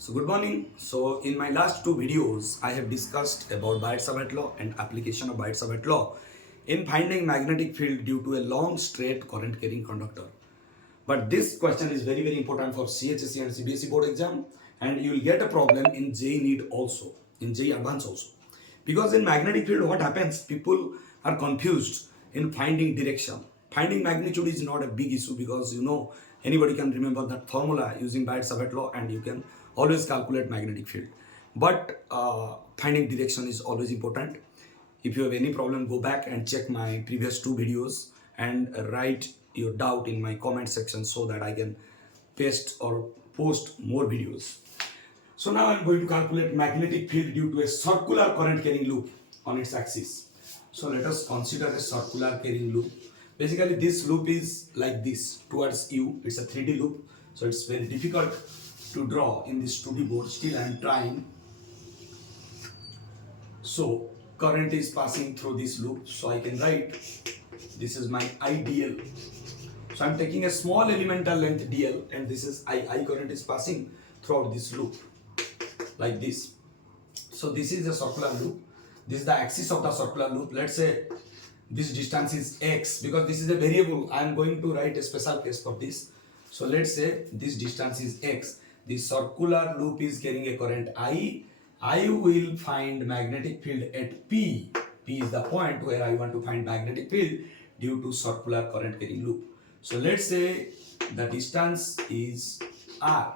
So good morning. So in my last two videos, I have discussed about Biot-Savart law and application of Biot-Savart law in finding magnetic field due to a long straight current carrying conductor. But this question is very important for CHSE and CBSE board exam, and you will get a problem in JEE NEET also, in JEE Advance also. Because in magnetic field what happens, people are confused in finding direction. Finding magnitude is not a big issue because anybody can remember that formula using Biot-Savart law and you can always calculate magnetic field. But finding direction is always important. If you have any problem, go back and check my previous two videos and write your doubt in my comment section so that I can paste or post more videos. So now I'm going to calculate magnetic field due to a circular current carrying loop on its axis. So let us consider a circular carrying loop. Basically this loop is like this towards you. It's a 3D loop. So it's very difficult to draw in this 2D board. Still I am trying. So current is passing through this loop. So I can write this is my ideal. So I'm taking a small elemental length dl and this is I current is passing throughout this loop like this. So this is a circular loop. This is the axis of the circular loop. Let's say this distance is x because this is a variable. I am going to write a special case for this. So let's say this distance is x. The circular loop is carrying a current I. I will find magnetic field at P. P is the point where I want to find magnetic field due to circular current carrying loop. So let's say the distance is r.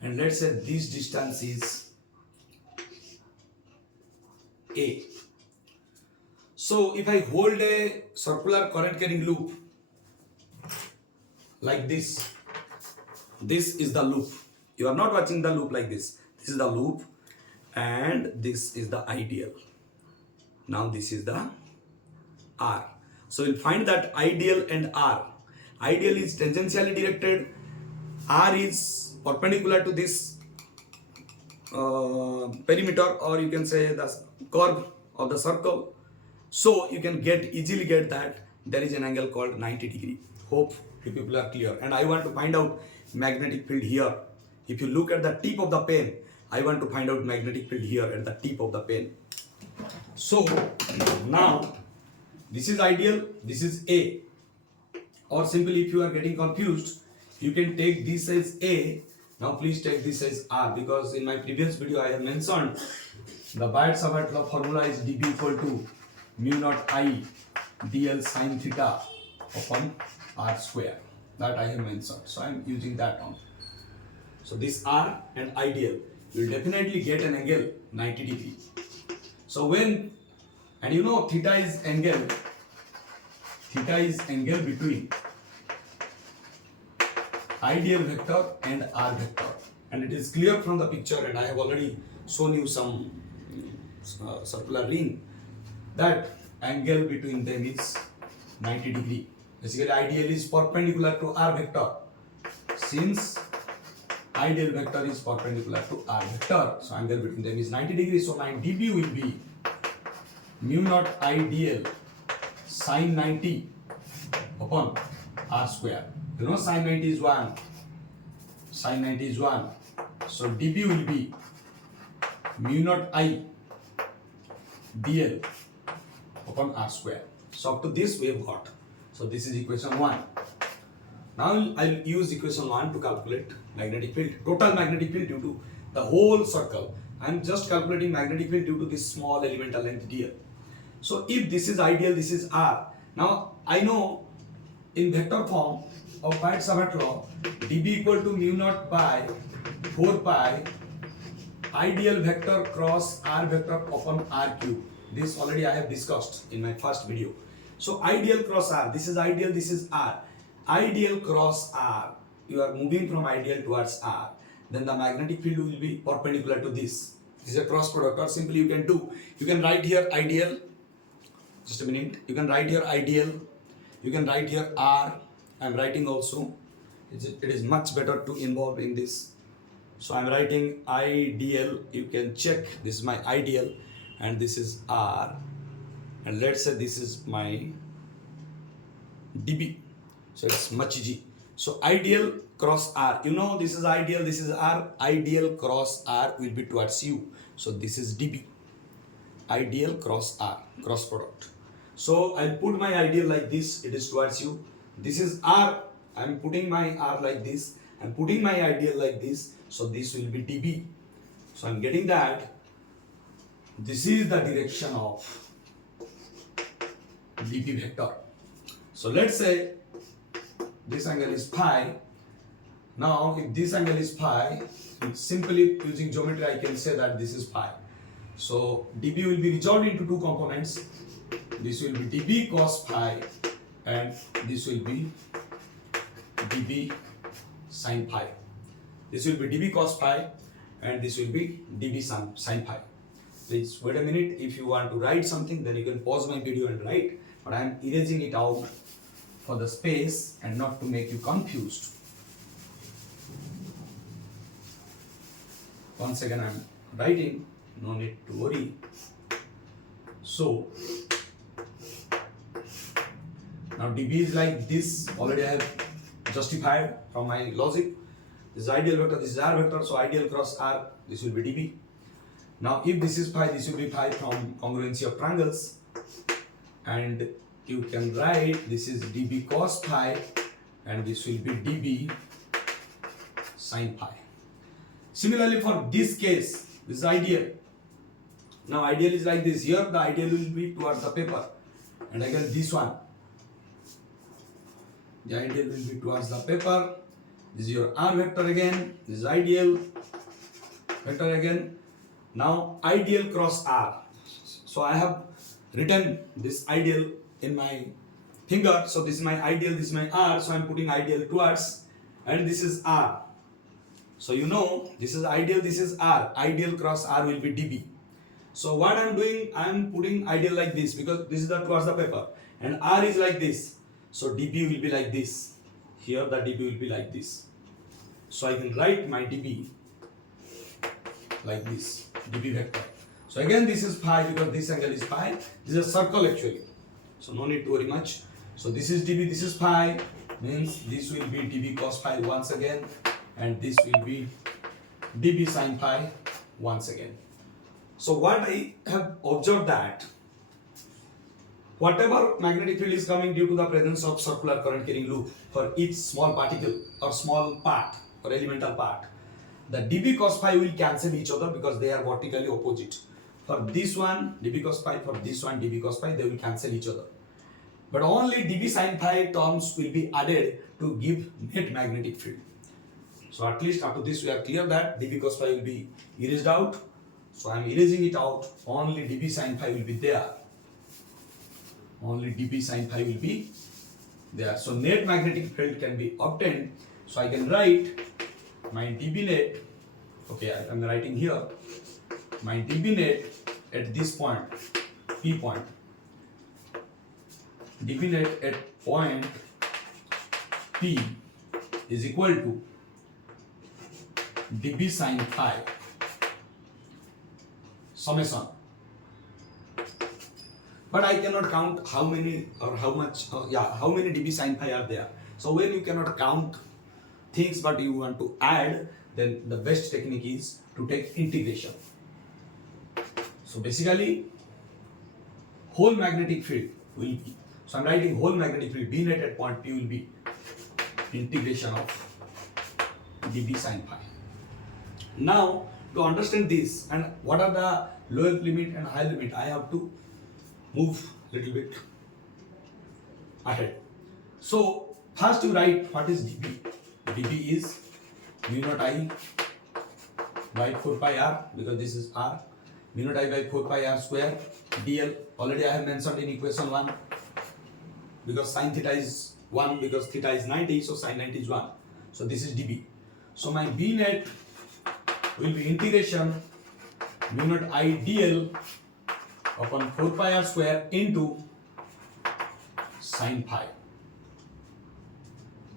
And let's say this distance is a. So if I hold a circular current carrying loop like this is the loop. You are not watching the loop like this. This is the loop and this is the ideal. Now this is the R. So we'll find that ideal and R. Ideal is tangentially directed. R is perpendicular to this perimeter, or you can say the curve of the circle. So you can easily get that there is an angle called 90 degree. Hope you people are clear. And I want to find out magnetic field here. If you look at the tip of the pen, I want to find out magnetic field here at the tip of the pen. So now this is ideal, this is A. Or simply if you are getting confused, you can take this as A. Now please take this as R, because in my previous video I have mentioned the Biot-Savart law formula is dB equal to mu naught I dl sin theta upon R square. That I have mentioned. So I am using that one. So this R and ideal, you will definitely get an angle 90 degree. So when, and theta is angle between ideal vector and R vector. And it is clear from the picture, and I have already shown you some circular ring, that angle between them is 90 degree. Basically ideal is perpendicular to R vector. Since ideal vector is perpendicular to R vector, so angle between them is 90 degrees. So my dB will be mu naught ideal sin 90 upon R square. Sin 90 is 1. Sin 90 is 1. So dB will be mu naught I dl upon R square. So up to this we have got. So this is equation 1. Now I'll use equation 1 to calculate magnetic field, total magnetic field due to the whole circle. I'm just calculating magnetic field due to this small elemental length dl. So if this is ideal, this is R. Now I know in vector form of Biot-Savart law, dB equal to mu naught by 4 pi ideal vector cross R vector upon R cube. This already I have discussed in my first video. So ideal cross R, this is ideal, this is R. Ideal cross R, you are moving from ideal towards R. Then the magnetic field will be perpendicular to this. This is a cross product, or simply you can write here ideal. Just a minute. You can write here ideal. You can write here R. I am writing also. It is much better to involve in this. So I am writing ideal. You can check. This is my ideal, and this is R. And let's say this is my dB. So it's much easy. So ideal cross R. You know, this is ideal, this is R. Ideal cross R will be towards you. So this is dB. Ideal cross R, cross product. So I'll put my ideal like this, it is towards you. This is R, I'm putting my R like this, I'm putting my ideal like this, so this will be dB. So I'm getting that this is the direction of dB vector. So let's say this angle is phi. Now if this angle is phi, simply using geometry I can say that this is phi. So dB will be resolved into two components. This will be dB cos phi and this will be dB sin phi. This will be dB cos phi and this will be dB sin phi. Please wait a minute. If you want to write something, then you can pause my video and write. But I am erasing it out for the space and not to make you confused. Once again I am writing, no need to worry. So now dB is like this, already I have justified from my logic. This is ideal vector, this is R vector, so ideal cross R, this will be dB. Now if this is phi, this will be phi from congruency of triangles, and you can write this is dB cos phi and this will be dB sin phi. Similarly for this case, this is ideal. Now ideal is like this, here the ideal will be towards the paper, and again this one, the ideal will be towards the paper. This is your R vector again, this is ideal vector again. Now ideal cross R. So I have written this ideal in my finger. So this is my ideal, this is my R. So I am putting ideal towards, and this is R. So you know this is ideal, this is R. Ideal cross R will be dB. So what I am doing, I am putting ideal like this because this is the towards the paper, and R is like this. So dB will be like this. Here the dB will be like this. So I can write my dB like this, dB vector. So again this is phi because this angle is phi. This is a circle actually. So no need to worry much. So this is dB, this is phi, means this will be dB cos phi once again, and this will be dB sin phi once again. So what I have observed that whatever magnetic field is coming due to the presence of circular current carrying loop for each small particle or small part or elemental part, the dB cos phi will cancel each other because they are vertically opposite. For this one dB cos phi, for this one dB cos phi, they will cancel each other. But only dB sin phi terms will be added to give net magnetic field. So at least up to this we are clear that dB cos phi will be erased out. So I am erasing it out. Only dB sin phi will be there. Only dB sin phi will be there. So net magnetic field can be obtained. So I can write my dB net. Okay, I am writing here my dB net at this point, P point. dB net at point P is equal to dB sin phi summation. But I cannot count how many or how much, how many dB sin phi are there. So when you cannot count things but you want to add, then the best technique is to take integration. So basically whole magnetic field will be, so I am writing whole magnetic field B net at point P will be integration of dB sin phi. Now to understand this and what are the lower limit and higher limit, I have to move little bit ahead. So first you write what is dB. dB is mu naught I by 4 pi r, because this is r, mu naught I by 4 pi r square dl. Already I have mentioned in equation 1, because sin theta is 1, because theta is 90, so sin 90 is 1. So this is dB. So my B net will be integration mu naught I dl upon 4 pi r square into sin phi.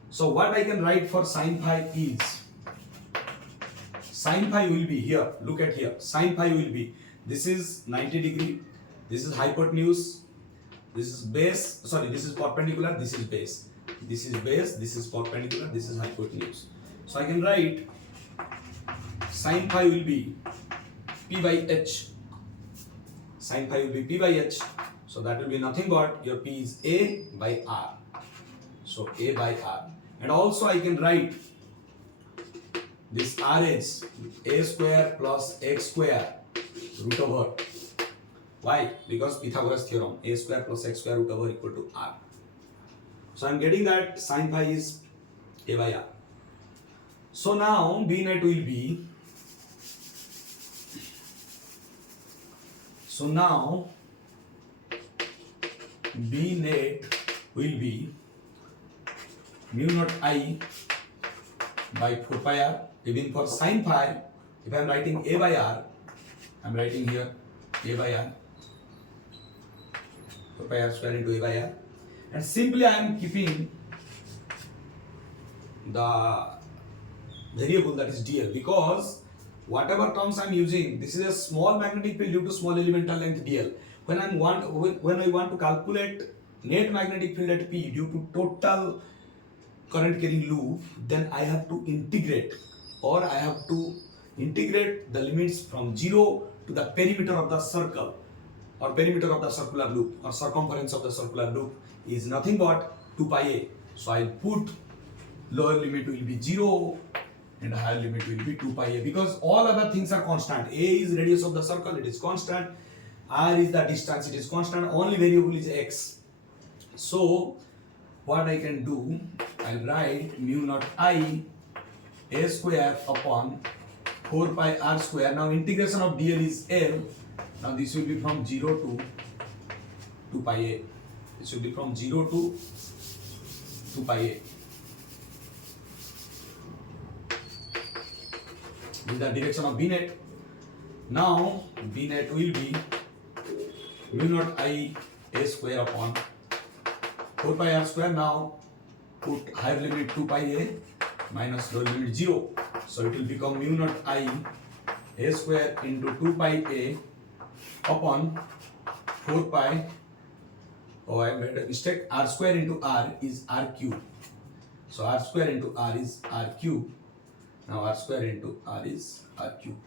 So what I can write for sin phi is, sin phi will be here, look at here, sin phi will be, this is 90 degree, this is hypotenuse, this is base, sorry, this is perpendicular, this is base, this is base, this is perpendicular, this is hypotenuse. So I can write sin phi will be P by H. Sin phi will be P by H. So that will be nothing but your P is A by R. So A by R. And also I can write this R is A square plus X square root over. Why? Because Pythagoras theorem, A square plus X square root over equal to R. So I am getting that sin phi is A by R. So now B net will be, so now B net will be mu naught I by 4 pi R. Even for sin phi, if I am writing A by R, I am writing here A by R, 4 pi R square into A by R, and simply I am keeping the variable that is dl, because whatever terms I am using, this is a small magnetic field due to small elemental length dl. When I want to calculate net magnetic field at P due to total current carrying loop, then I have to integrate, or I have to integrate the limits from 0 to the perimeter of the circle, or perimeter of the circular loop, or circumference of the circular loop is nothing but 2 pi a. So I'll put lower limit will be 0 and higher limit will be 2 pi a, because all other things are constant. A is radius of the circle, it is constant. R is the distance, it is constant. Only variable is x. So what I can do, I'll write mu naught I A square upon 4 pi R square. Now integration of dl is L. Now this will be from 0 to 2 pi a. This will be from 0 to 2 pi a. This is the direction of B net. Now B net will be mu naught I A square upon 4 pi R square. Now put higher limit 2 pi a minus lower limit 0. So it will become mu naught I A square into 2 pi a upon 4 pi. Oh, I made a mistake. R square into R is R cube. So R square into R is R cube. Now R square into R is R cube.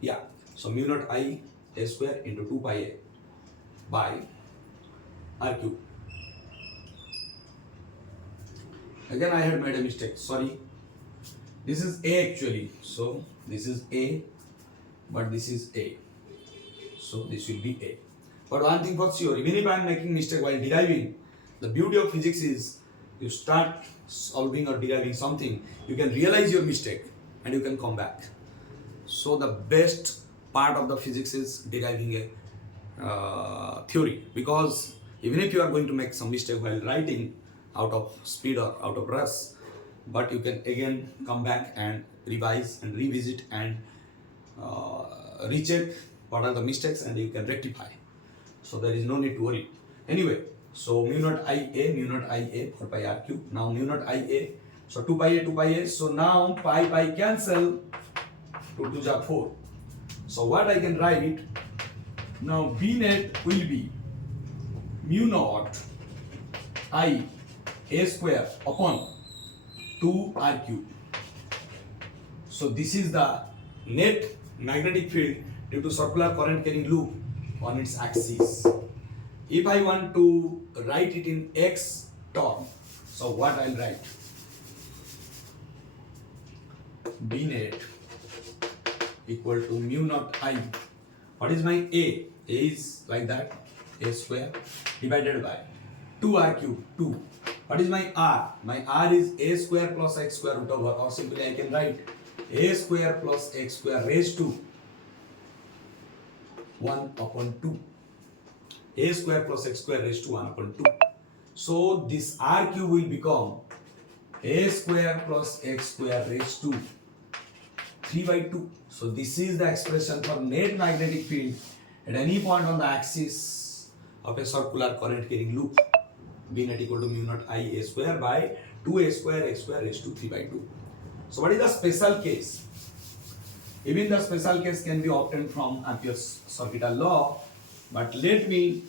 Yeah. So mu naught I A square into 2 pi a by R cube. Again I had made a mistake. Sorry. This is A actually. So this is A, but this is A. So this will be A. But one thing for sure, even if I am making mistake while deriving, the beauty of physics is you start solving or deriving something, you can realize your mistake and you can come back. So the best part of the physics is deriving a theory, because even if you are going to make some mistake while writing out of speed or out of rush, but you can again come back and revise and revisit and recheck what are the mistakes and you can rectify. So there is no need to worry. Anyway, so mu naught I A 4 pi R cube. Now mu naught I A, so 2 pi A. So now pi cancel, 2 2s are 4. So what I can write, now B net will be mu naught I A square upon 2 R cube. So this is the net magnetic field due to circular current carrying loop on its axis. If I want to write it in x term, so what I'll write? B net equal to mu naught I. What is my A? A is like that, A square divided by 2 R cube, 2. What is my R? My R is A square plus X square root over, or simply I can write A square plus X square raised to 1 upon 2. A square plus X square raised to 1 upon 2. So this R cube will become A square plus X square raised to 3 by 2. So this is the expression for net magnetic field at any point on the axis of a circular current carrying loop. B net equal to mu naught I A square by 2A square X square raised to 3 by 2. So what is the special case? Even the special case can be obtained from Ampere's circuital law, but let me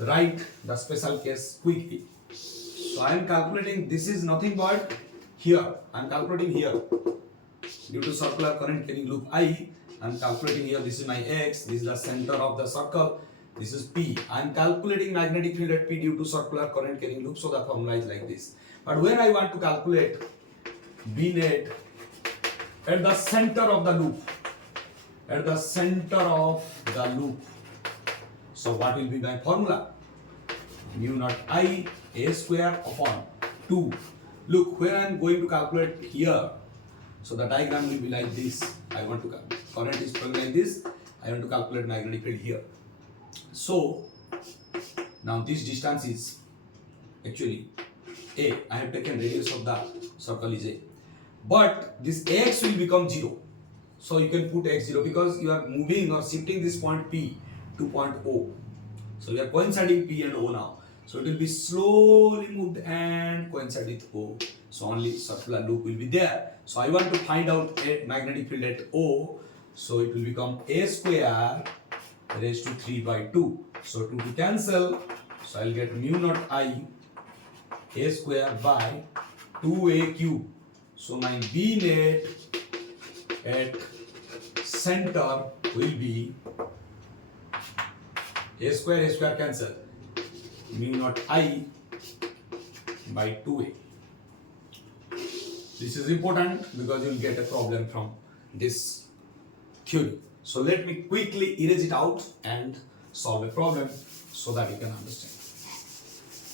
write the special case quickly. So I am calculating, this is nothing but here. I am calculating here. Due to circular current carrying loop I am calculating here. This is my X. This is the center of the circle. This is P. I am calculating magnetic field at P due to circular current carrying loop. So the formula is like this. But when I want to calculate B net at the center of the loop, at the center of the loop, so what will be my formula? Mu naught I A square upon 2. Look, where I am going to calculate here. So the diagram will be like this. I want to current is flowing like this. I want to calculate magnetic field here. So now this distance is actually A. I have taken radius of the circle is A. But this X will become 0. So you can put X0 because you are moving or shifting this point P to point O. So you are coinciding P and O now. So it will be slowly moved and coincide with O. So only circular loop will be there. So I want to find out a magnetic field at O. So it will become A square raised to 3 by 2. So 2 to cancel. So I will get mu naught I A square by 2A cube. So my B net at center will be A square cancel. Mu naught I by 2A. This is important because you will get a problem from this theory. So let me quickly erase it out and solve a problem so that you can understand.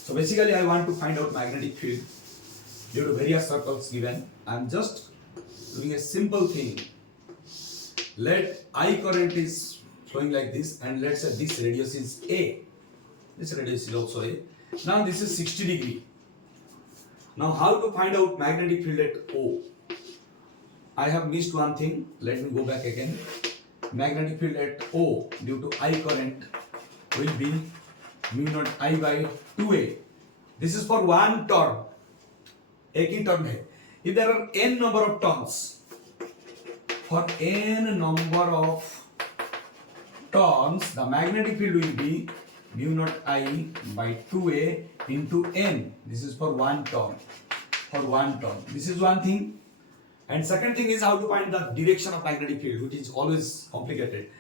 So basically I want to find out magnetic field due to various circles given. I am just doing a simple thing. Let I current is flowing like this and let's say this radius is A. This radius is also A. Now this is 60 degree. Now how to find out magnetic field at O? I have missed one thing. Let me go back again. Magnetic field at O due to I current will be mu naught I by 2A. This is for one turn. एक ही turn है. If there are n number of turns, for n number of turns, the magnetic field will be mu naught I by 2A into n. This is for one turn. For one turn. This is one thing. And second thing is how to find the direction of magnetic field, which is always complicated.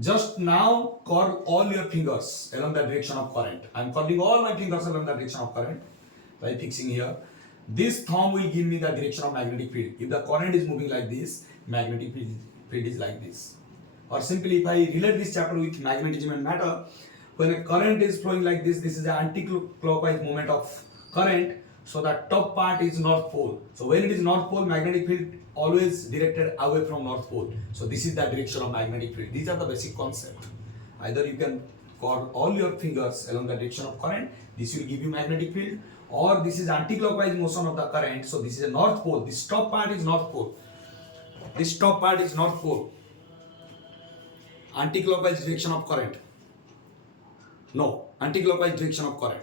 Just now curl all your fingers along the direction of current. I am curling all my fingers along the direction of current by fixing here. This thumb will give me the direction of magnetic field. If the current is moving like this, magnetic field is like this. Or simply if I relate this chapter with magnetism and matter, when a current is flowing like this is the anti-clockwise movement of current. So the top part is North Pole. So when it is North Pole, magnetic field always directed away from North Pole. So this is the direction of magnetic field. These are the basic concept. Either you can curl all your fingers along the direction of current. This will give you magnetic field. Or this is anti-clockwise motion of the current. So this is a North Pole. This top part is North Pole. This top part is North Pole. Anti-clockwise direction of current. No, anti-clockwise direction of current.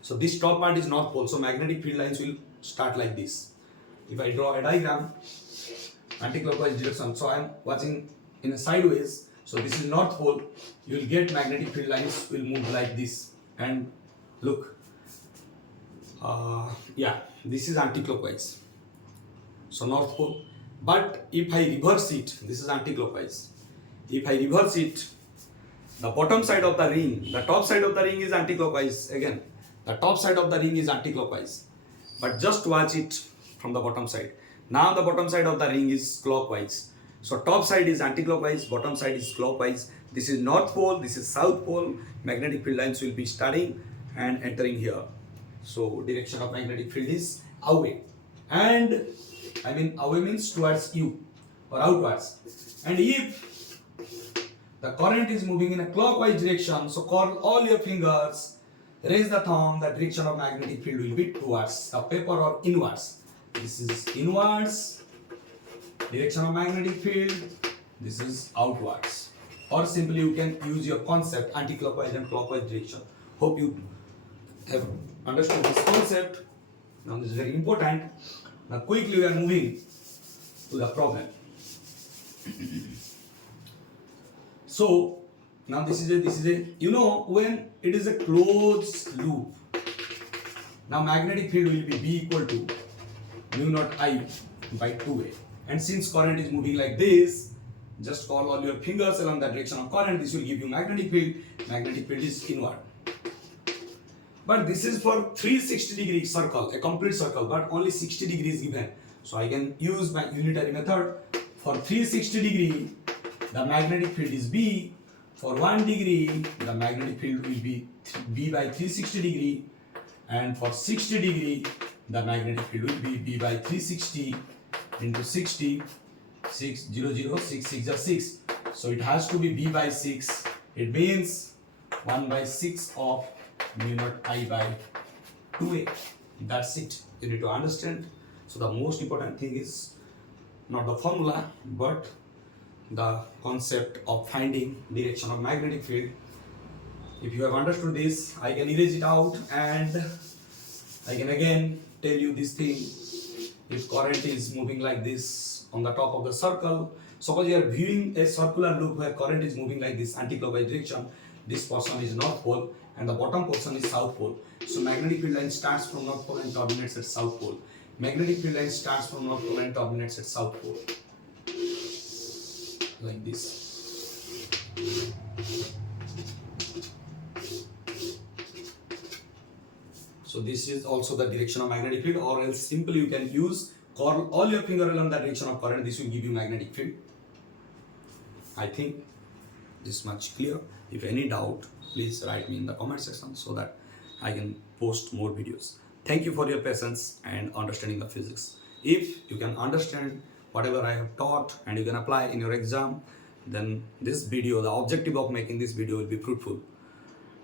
So this top part is North Pole. So magnetic field lines will start like this. If I draw a diagram, anti-clockwise direction. So I am watching in a sideways. So this is North Pole. You will get magnetic field lines will move like this. And look, yeah, this is anti-clockwise. So North Pole. But if I reverse it, this is anti-clockwise. If I reverse it, the bottom side of the ring, the top side of the ring is anti-clockwise again. The top side of the ring is anti-clockwise. But just watch it from the bottom side. Now the bottom side of the ring is clockwise. So top side is anti-clockwise, bottom side is clockwise. This is North Pole, this is South Pole. Magnetic field lines will be starting and entering here. So direction of magnetic field is away. And I mean away means towards you or outwards. And if the current is moving in a clockwise direction, so curl all your fingers, raise the thumb, the direction of magnetic field will be towards the paper or inwards. This is inwards, direction of magnetic field, this is outwards. Or simply you can use your concept anti-clockwise and clockwise direction. Hope you have understood this concept. Now this is very important. Now quickly we are moving to the problem. So now this is a you know when it is a closed loop, Now magnetic field will be B equal to mu naught I by 2A. And since current is moving like this, just call all your fingers along the direction of current. This will give you magnetic field. Magnetic field is inward. But this is for 360-degree circle, a complete circle, but only 60 degrees given. So I can use my unitary method. For 360-degree, the magnetic field is B. For 1 degree, the magnetic field will be B by 360-degree. And for 60-degree, the magnetic field will be B by 360 into 60, 6, 0, 0, 6, 6 are 6. So it has to be B by 6. It means 1 by 6 of mu naught I by 2A. That's it. You need to understand. So the most important thing is not the formula, but the concept of finding direction of magnetic field. If you have understood this, I can erase it out and I can again tell you this thing. If current is moving like this on the top of the circle, suppose you are viewing a circular loop where current is moving like this anti-clockwise direction, this portion is north pole and the bottom portion is south pole. So magnetic field line starts from north pole and terminates at south pole. Magnetic field line starts from north pole and terminates at south pole. Like this. So this is also the direction of magnetic field, or else simply you can use curl all your finger along the direction of current. This will give you magnetic field. I think this much clear. If any doubt, please write me in the comment section so that I can post more videos. Thank you for your patience and understanding the physics. If you can understand whatever I have taught and you can apply in your exam, then this video, the objective of making this video will be fruitful.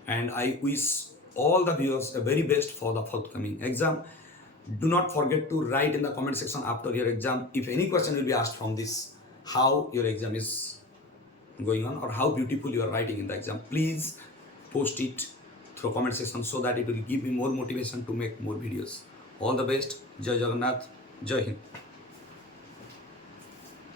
And I wish all the viewers the very best for the forthcoming exam. Do not forget to write in the comment section after your exam if any question will be asked from this, how your exam is going on or how beautiful you are writing in the exam. Please post it through comment section so that it will give me more motivation to make more videos. All the best. Jai Jagannath. Jai Hind.